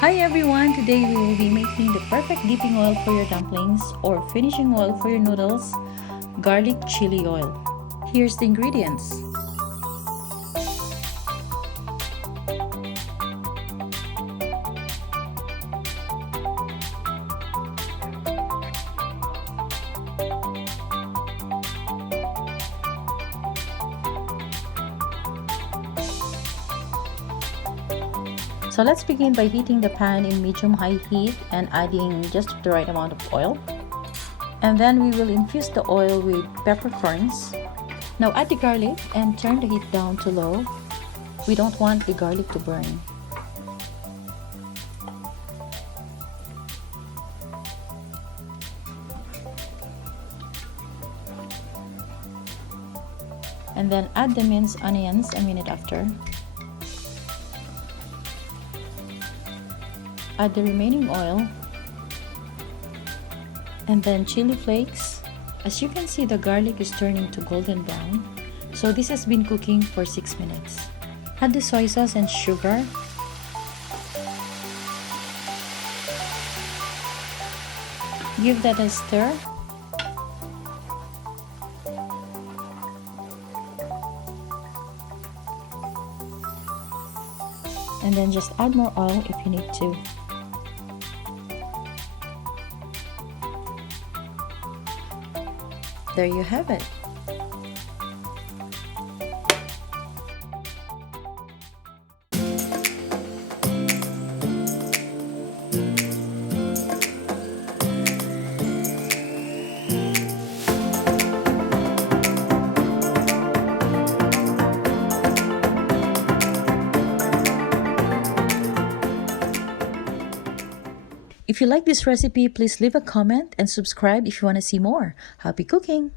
Hi everyone! Today we will be making the perfect dipping oil for your dumplings or finishing oil for your noodles, garlic chili oil. Here's the ingredients. So let's begin by heating the pan in medium-high heat and adding just the right amount of oil. And then we will infuse the oil with peppercorns. Now add the garlic and turn the heat down to low. We don't want the garlic to burn. And then add the minced onions a minute after. Add the remaining oil and then chili flakes. As you can see, the garlic is turning to golden brown, so this has been cooking for 6 minutes. Add the soy sauce and sugar. Give that a stir. And then just add more oil if you need to. There you have it. If you like this recipe, please leave a comment and subscribe if you want to see more. Happy cooking!